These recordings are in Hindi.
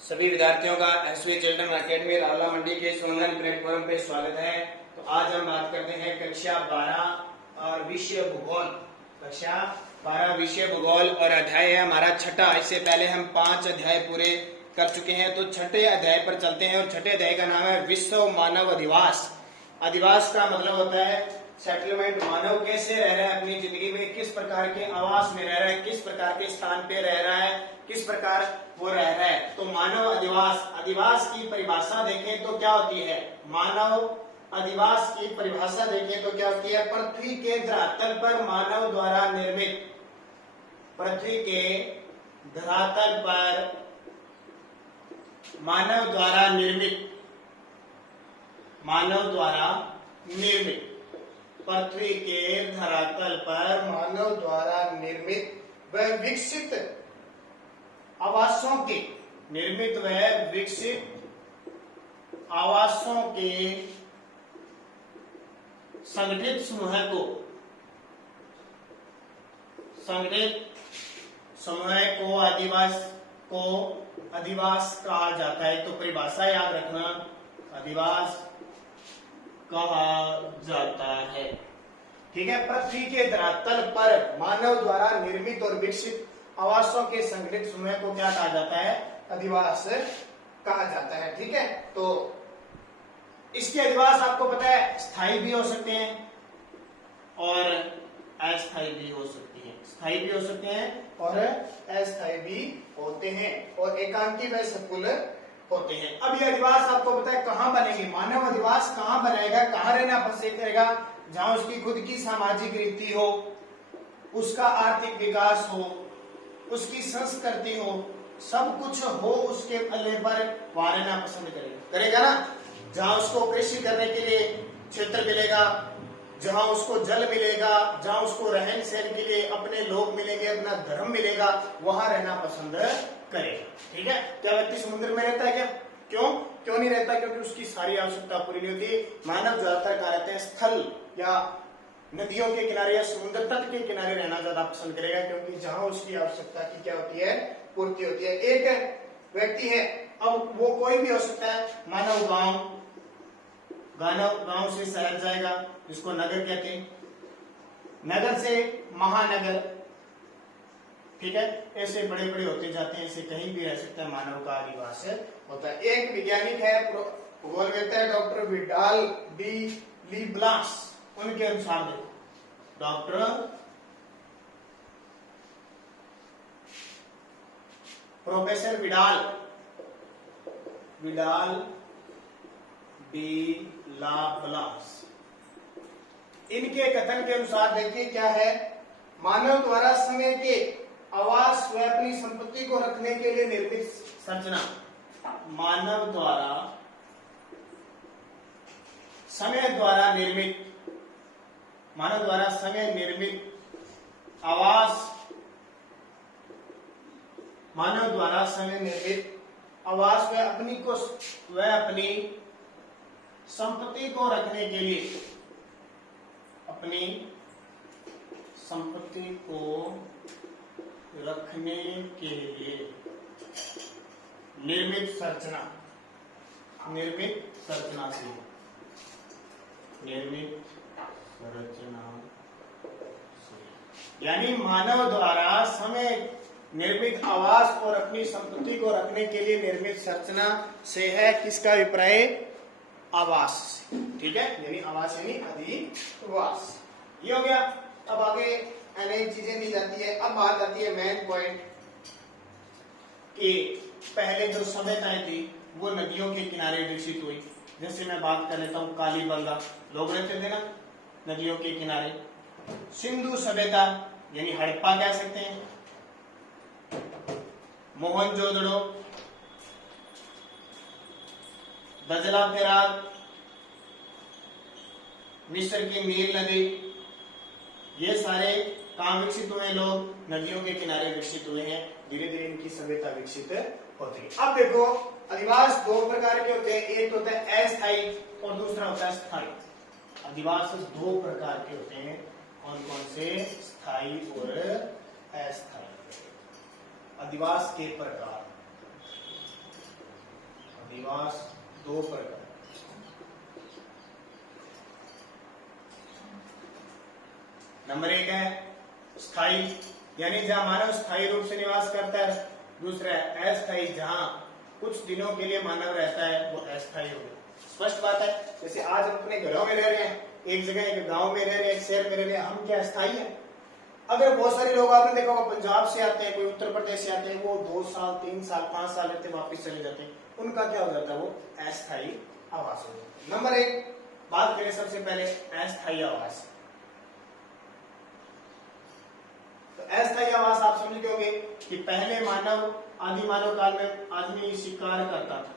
सभी विद्यार्थियों का एसवी चिल्ड्रन अकेडमी लाला मंडी के इस ऑनलाइन प्लेटफॉर्म पे स्वागत है। तो आज हम बात करते हैं कक्षा 12 और विषय भूगोल। कक्षा 12 विषय भूगोल और अध्याय है हमारा छठा। इससे पहले हम 5 अध्याय पूरे कर चुके हैं, तो छठे अध्याय पर चलते हैं। और छठे अध्याय का नाम है विश्व मानव अधिवास। अधिवास का मतलब होता है सेटलमेंट। मानव कैसे रह रहा है अपनी जिंदगी में, किस प्रकार के आवास में रह रहा है, किस प्रकार के स्थान पे रह रहा है, किस प्रकार वो रह रहा है। तो मानव अधिवास, अधिवास की परिभाषा देखें तो क्या होती है। मानव अधिवास की परिभाषा देखें तो क्या होती है। पृथ्वी के धरातल पर मानव द्वारा निर्मित, पृथ्वी के धरातल पर मानव द्वारा निर्मित, मानव द्वारा निर्मित, पृथ्वी के धरातल पर मानव द्वारा निर्मित व विकसित आवासों के, निर्मित व विकसित आवासों के संगठित समूह को, संगठित समूह को अधिवास कहा जाता है। तो परिभाषा याद रखना, अधिवास कहा जाता है। ठीक है। पृथ्वी के धरातल पर मानव द्वारा निर्मित और विकसित आवासों के संगठित समूह को क्या कहा जाता है, अधिवास कहा जाता है। ठीक है। तो इसके अधिवास आपको पता है स्थायी भी हो सकते हैं और अस्थायी भी हो सकती हैं। स्थायी भी हो सकते हैं और अस्थायी भी होते हैं, और एकांकी व सकुल होते हैं। अब ये अधिवास आपको पता है कहाँ बनेंगे। मानव अधिवास कहाँ बनाएगा, कहाँ रहना पसंद करेगा, जहां उसकी खुद की सामाजिक रीति हो, उसका आर्थिक विकास हो, उसकी संस्कृति हो, सब कुछ हो उसके पल्ले पर, वहां रहना पसंद करेगा ना। जहां उसको कृषि करने के लिए क्षेत्र मिलेगा, जहां उसको जल मिलेगा, जहां उसको रहन सहन के लिए अपने लोग मिलेंगे, अपना धर्म मिलेगा, वहां रहना पसंद करेगा। ठीक है। क्या व्यक्ति समुद्र में रहता है क्या? क्यों नहीं रहता? क्योंकि उसकी सारी आवश्यकता पूरी नहीं होती। मानव ज्यादातर क्या रहते हैं, स्थल या नदियों के किनारे या समुद्र तट के किनारे रहना ज्यादा पसंद करेगा, क्योंकि जहां उसकी आवश्यकता की क्या होती है, पूर्ति होती है। एक व्यक्ति है, अब वो कोई भी हो सकता है। मानव गांव से शहर जाएगा, जिसको नगर कहते हैं, नगर से महानगर। ठीक है। ऐसे बड़े बड़े होते जाते हैं, ऐसे कहीं भी रह सकता है, मानव का अधिवास होता है। एक वैज्ञानिक है, भूगोलवेत्ता है, डॉक्टर विडाल डी लीब्लास। उनके अनुसार देखो, डॉक्टर प्रोफेसर विडाल डी लाब्लास, इनके कथन के अनुसार देखिए क्या है, मानव द्वारा समय के आवास व अपनी संपत्ति को रखने के लिए निर्मित संरचना, मानव द्वारा समय द्वारा निर्मित, मानव द्वारा समय निर्मित आवास, मानव द्वारा समय निर्मित आवास व अपनी संपत्ति को रखने के लिए, अपनी संपत्ति को रखने के लिए निर्मित संरचना से, यानी मानव द्वारा समय निर्मित आवास और अपनी संपत्ति को रखने के लिए निर्मित संरचना से है। किसका अभिप्राय? आवास। ठीक है। यानी आवास यानी अधिवास। ये हो गया। अब आगे अनेक चीजें दी जाती है। अब बात आती है मेन पॉइंट कि पहले जो सभ्यताएं थी वो नदियों के किनारे विकसित हुई। जैसे मैं बात कर लेता हूँ, कालीबंगा लोग रहते थे ना नदियों के किनारे। सिंधु सभ्यता यानी हड़प्पा कह सकते हैं, मोहनजोदड़ो, दजला फेरात, मिस्र की नील नदी, ये सारे कहाँ विकसित हुए? लोग नदियों के किनारे विकसित हुए हैं। धीरे धीरे इनकी सभ्यता विकसित होती है। अब देखो, अधिवास दो प्रकार के होते हैं, एक होता है अस्थायी और दूसरा होता है स्थायी। अधिवास दो प्रकार के होते हैं, कौन कौन से? स्थायी और अस्थायी। अधिवास के प्रकार, अधिवास दो प्रकार। नंबर एक है स्थायी, यानी जहां मानव स्थायी रूप से निवास करता है। दूसरा है अस्थायी, जहां कुछ दिनों के लिए मानव रहता है, वो अस्थायी हो गया। स्पष्ट बात है। जैसे आज हम अपने घरों में रह रहे हैं, एक जगह एक गांव में रह रहे हैं, एक शहर में रह रहे हैं, हम क्या स्थायी है? अगर बहुत सारे लोग आपने देखा होगा पंजाब से आते हैं, कोई उत्तर प्रदेश से आते हैं, वो 2 साल 3 साल 5 साल रहते वापस चले जाते हैं, उनका क्या हो जाता है? वो अस्थायी आवास हो जाता है। नंबर एक बात करें सबसे पहले अस्थायी आवास। तो अस्थायी आवास आप समझ गए होंगे कि पहले मानव आदि मानव काल में आदमी शिकार करता था।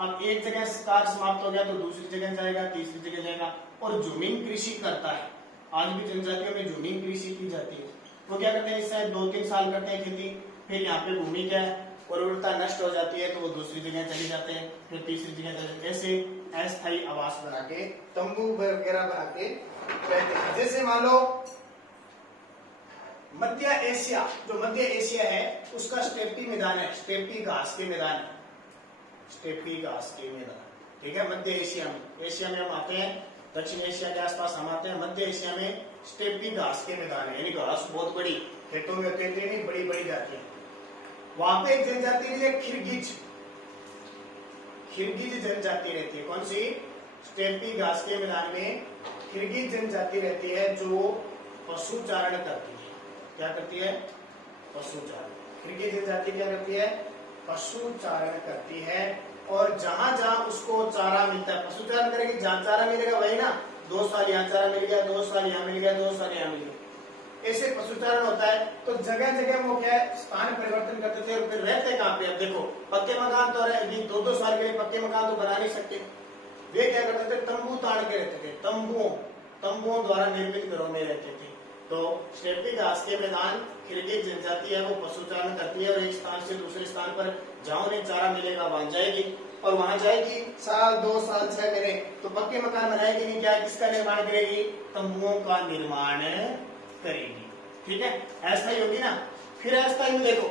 अब एक जगह शिकार समाप्त हो गया तो दूसरी जगह जाएगा, तीसरी जगह जाएगा, और जमीन कृषि करता है। आज भी जनजातियों में जमीन कृषि की जाती है। वो क्या करते हैं, इससे 2-3 साल करते हैं खेती, फिर यहाँ पे भूमि क्या है, उर्वरता नष्ट हो जाती है, तो वो दूसरी जगह चले जाते हैं, फिर तीसरी जगह चले जाते हैं। ऐसे अस्थायी आवास बना के, तंबू वगैरह बना के रहते हैं। जैसे मान लो मध्य एशिया, जो मध्य एशिया है उसका स्टेपी मैदान है, स्टेपी घास के मैदान है, स्टेपी घास के मैदान। ठीक है, मध्य एशिया में, एशिया में हम आते हैं, दक्षिण एशिया के आसपास हम आते हैं, मध्य एशिया में स्टेपी घास के मैदान है, यानी घास बहुत बड़ी खेतों में होती है, बड़ी बड़ी जाती है। वहां पे एक जनजाति है खिरगिज, खिरगिज जनजाति रहती है। कौन सी? स्टेपी घास के मैदान में खिरगिज जनजाति रहती है, जो पशु चारण करती है। क्या करती है? पशु चारण। खिरगिज जनजाति क्या करती है? पशु चारण करती है। और जहां जहां उसको चारा मिलता है, पशु चारण करेगी, जहां चारा मिलेगा वही ना, 2 साल यहाँ चारा मिल गया, 2 साल यहाँ मिल गया, 2 साल यहाँ मिल गया, ऐसे पशुचारण होता है। तो जगह जगह वो क्या है, स्थान परिवर्तन करते थे। और फिर रहते कहाँ पे? अब देखो, पक्के मकान तो 2-2 साल के लिए पक्के मकान तो बना नहीं सकते। वे क्या करते थे? तंबू ताड़ के रहते थे, तंबुओं द्वारा निर्मित घरों में रहते थे। तो स्टेपी घास के मैदान, खिरगिज जनजाति है वो पशुचारण करती है, और एक स्थान से दूसरे स्थान पर जहां उन्हें चारा मिलेगा वहां जाएगी, और वहां जाएगी साल 2 साल 6 महीने, तो पक्के मकान बनाएगी नहीं, क्या किसका निर्माण करेगी? तंबुओं का निर्माण करेगी। ठीक है, ऐसा ही होगी ना। फिर ऐसा ही देखो,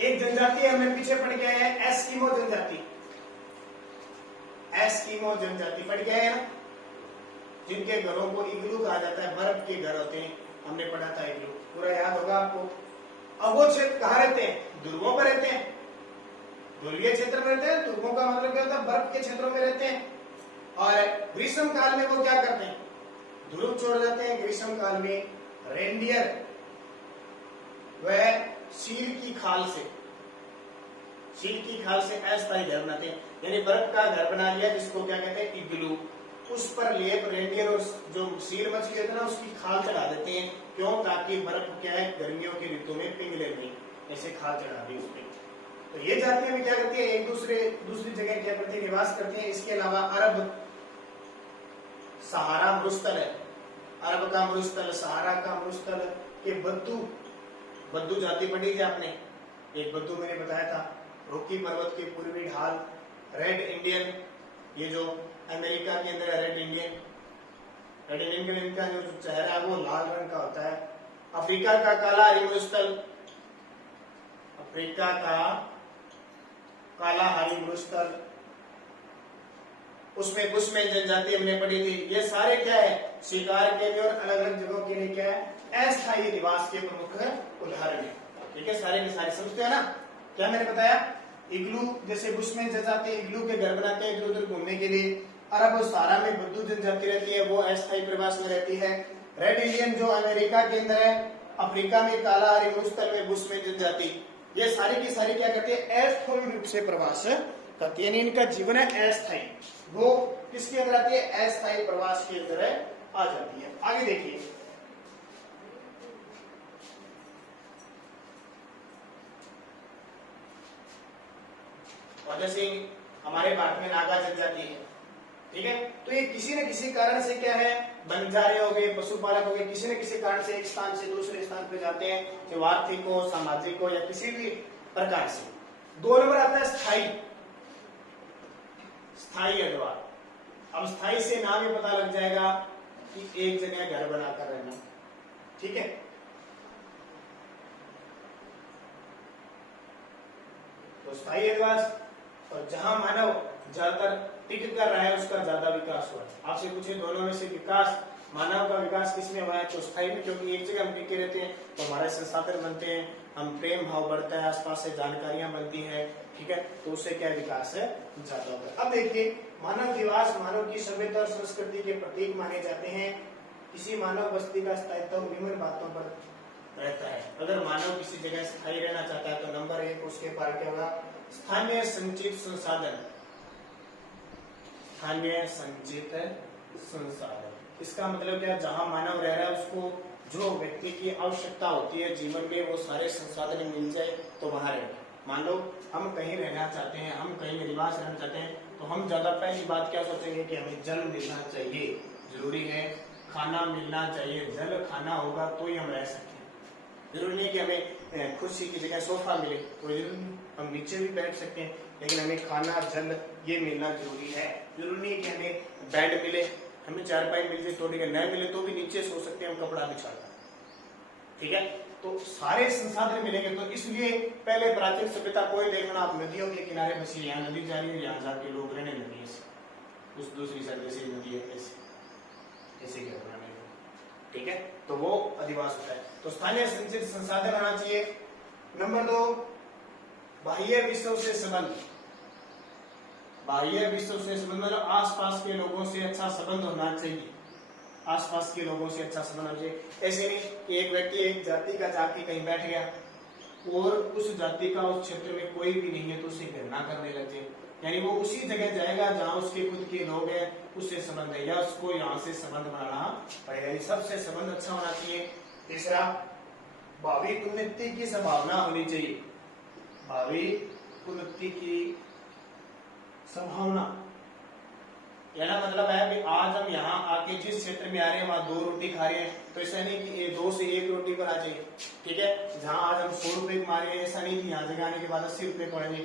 एक जनजाति हमें पीछे पड़ गया है, एस्किमो जनजाति, एस्किमो जनजाति पड़ गया है ना, जिनके घरों को इग्लू कहा जाता है, बर्फ के घर होते हैं, हमने पढ़ा था इग्लू, पूरा याद होगा आपको। अब वो क्षेत्र कहाँ रहते हैं? ध्रुवों पर रहते हैं, ध्रुवीय क्षेत्र में रहते हैं। ध्रुवों का मतलब क्या होता है? बर्फ के क्षेत्रों में रहते हैं। और ग्रीष्म काल में वो क्या करते हैं? ध्रुव छोड़ जाते हैं। ग्रीष्म काल में रेंडियर वह सील की खाल से अस्थायी घर बनाते हैं, यानी बर्फ का घर बना लिया, जिसको क्या कहते हैं? इग्लू। उस पर लेप रेंडियर और जो सील मछली होती है ना, उसकी खाल चढ़ा देते हैं। क्यों? ताकि बर्फ क्या है, गर्मियों की ऋतु में पिघले नहीं, ऐसे खाल चढ़ा दी उसपे। तो ये जातियां भी क्या करती है? एक दूसरी जगह क्या करती है? निवास करती है। इसके अलावा अरब, सहारा मरुस्थल है, अरब का मरुस्थल, सहारा का मरुस्थल, ये बद्दू जाति पढ़ी थी आपने, एक बद्दू मैंने बताया था, रोकी पर्वत के पूर्वी ढाल, रेड इंडियन, ये जो अमेरिका के अंदर है रेड इंडियन का जो चेहरा है वो लाल रंग का होता है। अफ्रीका का काला हरी मरुस्थल, अफ्रीका का काला हरी मरुस्थल, उसमें बुशमैन जनजाति हमने पढ़ी थी। ये सारे क्या है? शिकार के लिए और अलग अलग जगहों के लिए क्या है? अस्थायी निवास के प्रमुख उदाहरण है। ठीक है, सारे के सारे समझते हैं ना? क्या मैंने बताया? इग्लू, जैसे बुशमैन जनजाति इग्लू के घर बनाते हैं इधर उधर घूमने के लिए। अरब और सहारा में बद्दू जनजाति रहती है, वो अस्थायी प्रवास में रहती है। रेड इंडियन जो अमेरिका के अंदर है, अफ्रीका में काला हरी मरुस्थल में बुशमैन जनजाति, ये सारी की सारी क्या करती है? अस्थायी रूप से प्रवास करती है, इनका जीवन है अस्थायी। वो किसके अंदर आती है? अस्थायी प्रवास के अंदर आ जाती है। आगे देखिए, और जैसे हमारे भारत में नागा जनजाति है, ठीक है, तो ये किसी न किसी कारण से क्या है? बंजारे हो गए, पशुपालक हो गए, किसी न किसी कारण से एक स्थान से दूसरे स्थान पे जाते हैं, चाहे आर्थिक हो, सामाजिक हो, या किसी भी प्रकार से। 2 नंबर आता है स्थायी अधिवास। अब स्थायी से नाम ही पता लग जाएगा कि एक जगह घर बनाकर रहना। ठीक है, तो स्थायी अधिवास और जहां मानव ज्यादातर टिक कर रहा है उसका ज्यादा विकास हुआ है। आपसे पूछे दोनों में से विकास, मानव का विकास किसमें हुआ है? तो स्थायी में, क्योंकि एक जगह हम टिके रहते हैं तो हमारे संसाधन बनते हैं, हम प्रेम भाव बढ़ता है, आसपास से जानकारियां बनती है, ठीक है, तो उससे क्या विकास है? ज्यादा होता है। अब देखिए, मानव निवास मानव की सभ्यता और संस्कृति के प्रतीक माने जाते हैं। किसी मानव बस्ती का स्थायित्व निम्न बातों पर रहता है। अगर मानव किसी जगह स्थायी रहना चाहता है तो नंबर 1 उसके पास क्या होगा? स्थानीय संचित संसाधन, स्थानीय संचित संसाधन। इसका मतलब क्या? जहां मानव रह रहा है उसको जो व्यक्ति की आवश्यकता होती है जीवन में वो सारे संसाधन मिल जाए तो वहां रहे। मान लो हम कहीं रहना चाहते हैं, हम कहीं निवास रहना चाहते हैं, तो हम ज्यादा पहली बात क्या सोचेंगे कि हमें जल मिलना चाहिए, जरूरी है, खाना मिलना चाहिए, जल खाना होगा तो ही हम रह सकते हैं। जरूरी नहीं कि हमें खुशी की जगह सोफा मिले, कोई जरूरी नहीं, हम नीचे भी बैठ सकते हैं, लेकिन हमें खाना जल ये मिलना जरूरी है। जरूरी नहीं कि हमें बेड मिले, हमें चारपाई मिल जाए तो ठीक है, न मिले तो भी नीचे सो सकते हैं, हम कपड़ा बिछा, ठीक है। तो सारे संसाधन मिलेंगे, तो इसलिए पहले प्राचीन सभ्यता कोई देखना, आप नदियों के किनारे बसी, यहाँ नदी जा रही है, यहाँ जाके लोग रहने लगे, उस दूसरी साइड जैसे नदी है ऐसे क्या होना नहीं, ठीक है, तो वो अधिवास होता है। तो स्थानीय संचित संसाधन आना चाहिए। नंबर 2, बाह्य विश्व से संबंध। बाह्य विश्व से संबंध मतलब आसपास के लोगों से अच्छा संबंध होना चाहिए, आसपास के लोगों से अच्छा संबंध होना चाहिए। ऐसे नहीं कि एक व्यक्ति एक जाति का जाके कहीं बैठ गया और उस जाति का उस क्षेत्र में कोई भी नहीं है तो उसे घृणा करने लग जाए, यानी वो उसी जगह जाएगा जहां उसके खुद के लोग हैं, उससे संबंध है, या उसको यहाँ से संबंध बनाना पड़ेगा, यानी सबसे संबंध अच्छा होना चाहिए। तीसरा, भावी उन्नति की संभावना होनी चाहिए, भावी उन्नति की संभावना, याना मतलब है कि आज हम यहाँ आके जिस क्षेत्र में आ रहे हैं वहां 2 रोटी खा रहे हैं, तो ऐसा नहीं कि 2 से 1 रोटी पर आ जाए, ठीक है। जहां आज हम 100 रुपए कमा रहे हैं, ऐसा नहीं कि यहाँ जगह आने के बाद 80 रुपए कमाएंगे।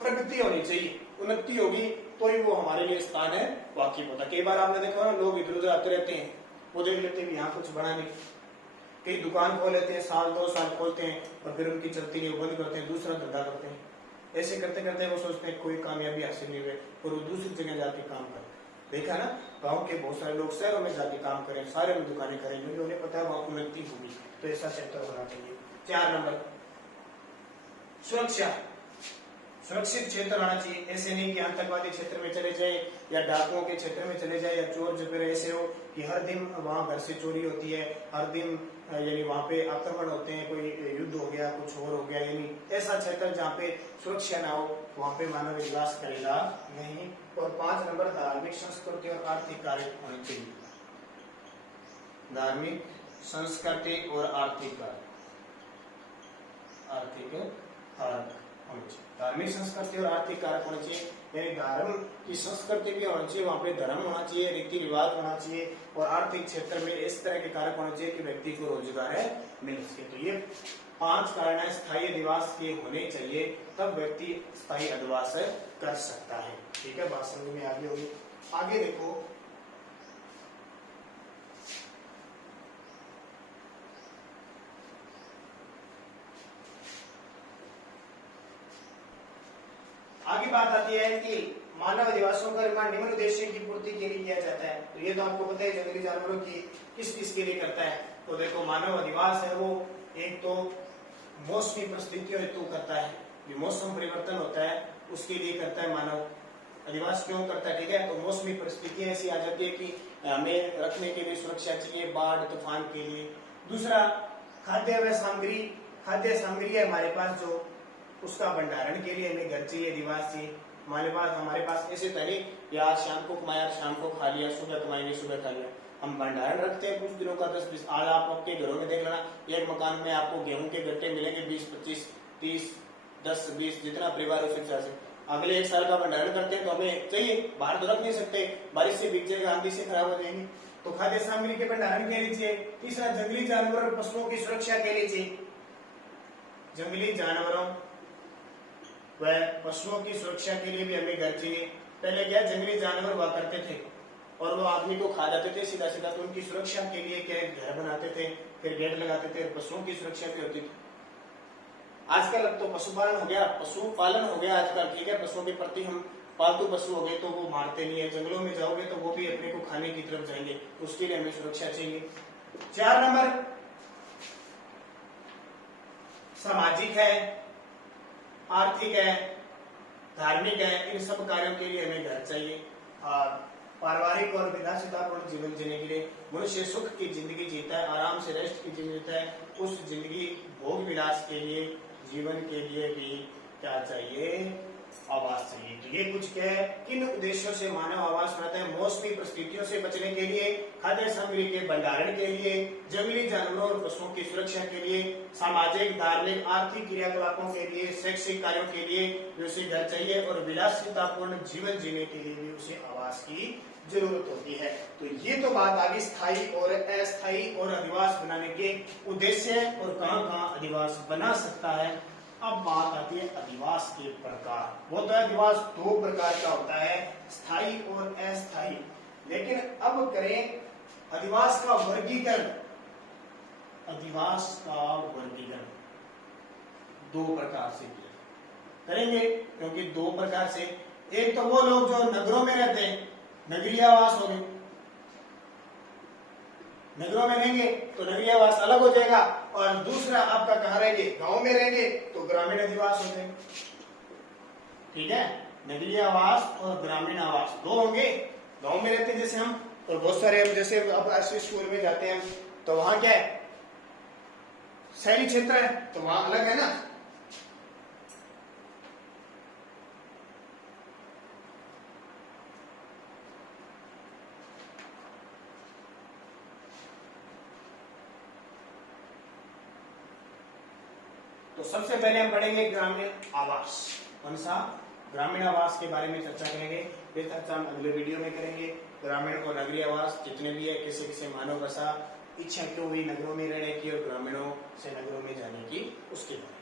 प्रगति होनी चाहिए, उन्नति होगी तो ही वो हमारे लिए स्थान है वाकिफ होता। कई बार आपने देखा ना, लोग इधर उधर आते रहते हैं, वो देख लेते हैं यहाँ कुछ बना नहीं, कई दुकान खोल लेते हैं, 1-2 साल खोलते हैं और फिर उनकी चलती नहीं, बंद करते हैं, दूसरा धंधा करते हैं। ऐसे करते करते वो सोचते हैं कोई कामयाबी हासिल नहीं हुई और वो दूसरी जगह जाके काम करते। देखा ना, गांव के बहुत सारे लोग शहरों में जाके काम करें, सारे में दुकानें करें, क्योंकि उन्हें पता है वहां उन्नति होगी, तो ऐसा सेक्टर होना चाहिए। 4 नंबर, सुरक्षा, सुरक्षित क्षेत्र होना चाहिए। ऐसे नहीं कि आतंकवादी क्षेत्र में चले जाए या डाकुओं के क्षेत्र में चले जाए या चोर जबरे ऐसे हो कि हर दिन वहां घर से चोरी होती है, हर दिन यानी वहां पे आक्रमण होते हैं, कोई युद्ध हो गया, कुछ और हो गया, यानी ऐसा क्षेत्र जहाँ पे सुरक्षा ना हो वहां पे मानव विकास करेगा नहीं। और 5 नंबर, धार्मिक संस्कृति और आर्थिक कार्य होने चाहिए, धार्मिक संस्कृति और आर्थिक कार्य, आर्थिक कारक होने चाहिए, धार्मिक संस्कृति और आर्थिक कारक होने चाहिए, यानी धर्म की संस्कृति भी होनी चाहिए, वहां पे धर्म होना चाहिए, रीति रिवाज होना चाहिए, और आर्थिक क्षेत्र में इस तरह के कारक होने चाहिए कि व्यक्ति को रोजगार है मिल सके। तो ये 5 कारण है स्थायी अधिवास के होने चाहिए, तब व्यक्ति स्थायी अधिवास कर सकता है, ठीक है। बात समझ में आगे होगी। आगे देखो, आगे बात आती है कि मानव अधिवासों का निर्माण निम्न उद्देश्य की पूर्ति के लिए किया जाता है। तो ये तो आपको पता है जंगली जानवरों की किस किस के लिए करता है। तो देखो, मानव अधिवास है वो एक तो मौसमी परिस्थितियों हेतु करता है, जो मौसम परिवर्तन होता है उसके लिए करता है मानव अधिवास। क्यों करता है? ठीक है, तो मौसमी परिस्थितियां ऐसी आ जाती है कि हमें रखने के लिए सुरक्षा चाहिए, बाढ़ तूफान के लिए। दूसरा, खाद्य व सामग्री, खाद्य सामग्री है हमारे पास जो, उसका भंडारण के लिए हमें घर चाहिए, अधिवास चाहिए। हमारे पास ऐसे तरह या शाम को कमाया शाम को खा लिया, सुबह कमाएंगे सुबह खा लिया, हम भंडारण रखते हैं कुछ दिनों का 10-20। आज आप आपके घरों में देख लेना, एक मकान में आपको गेहूं के गट्टे मिलेंगे 20-25, 30, 10-20, जितना परिवार उस हिसाब से। अगले 1 साल का भंडारण करते हैं तो हमें चाहिए, बाहर तो रख नहीं सकते, बारिश से भीग जाएगा, आंधी से खराब हो जाएंगे, तो खाद्य सामग्री के भंडारण के लिए चाहिए। तीसरा, जंगली जानवर और पशुओं की सुरक्षा के लिए चाहिए, जंगली जानवरों व पशुओं की सुरक्षा के लिए भी हमें घर चाहिए। पहले क्या जंगली जानवर हुआ करते थे और वो आदमी को खा जाते थे सीधा सीधा, तो उनकी सुरक्षा के लिए क्या घर बनाते थे, फिर गेट लगाते थे, पशुओं की सुरक्षा भी होती थी। आजकल अब तो पशुपालन हो गया आजकल, ठीक है। पशुओं के प्रति हम पालतू पशु हो गए तो वो मारते नहीं है, जंगलों में जाओगे तो वो भी अपने को खाने की तरफ जाएंगे, उसके लिए हमें सुरक्षा चाहिए। 4 नंबर सामाजिक है, आर्थिक है, धार्मिक है, इन सब कार्यों के लिए हमें घर चाहिए। और पारिवारिक और विलासितापूर्ण जीवन जीने के लिए मनुष्य सुख की जिंदगी जीता है, आराम से रेस्ट की जिंदगी जीता है, उस जिंदगी भोग विलास के लिए, जीवन के लिए भी क्या चाहिए? आवास चाहिए। तो ये कुछ क्या है, किन उद्देश्यों से मानव आवास बनाता है? मौसमी परिस्थितियों से बचने के लिए, खाद्य सामग्री के भंडारण के लिए, जंगली जानवरों और पशुओं की सुरक्षा के लिए, सामाजिक, धार्मिक, आर्थिक क्रियाकलापों के लिए, शैक्षिक कार्यों के लिए भी उसे घर चाहिए, और विलासितापूर्ण जीवन जीने के लिए भी उसे आवास की जरूरत होती है। तो ये तो बात आ गई स्थायी और अस्थायी और अधिवास बनाने के उद्देश्य और कहां कहां अधिवास बना सकता है। अब बात आती है अधिवास के प्रकार। वो तो अधिवास 2 प्रकार का होता है, स्थायी और अस्थायी। लेकिन अब करें अधिवास का वर्गीकरण। अधिवास का वर्गीकरण 2 प्रकार से किया करेंगे, क्योंकि 2 प्रकार से, एक तो वो लोग जो नगरों में रहते हैं, नगरीय आवास हो गए, नगरों में रहेंगे तो नगरीय आवास अलग हो जाएगा, और दूसरा आपका कहाँ रहेंगे? गांव में रहेंगे तो ग्रामीण अधिवास हो जाएगा, ठीक है। नगरीय आवास और ग्रामीण आवास 2 होंगे। गांव में रहते हैं जैसे हम, और बहुत सारे हम जैसे अब राष्ट्रीय स्कूल में जाते हैं तो वहां क्या है? शहरी क्षेत्र है तो वहां अलग है ना। तो सबसे पहले हम पढ़ेंगे ग्रामीण आवास। कौन सा? ग्रामीण आवास के बारे में चर्चा करेंगे। ये चर्चा हम अगले वीडियो में करेंगे। ग्रामीण और नगरीय आवास जितने भी है, किसी किसी मानव भाषा इच्छा क्यों हुई नगरों में रहने की और ग्रामीणों से नगरों में जाने की, उसके बारे में।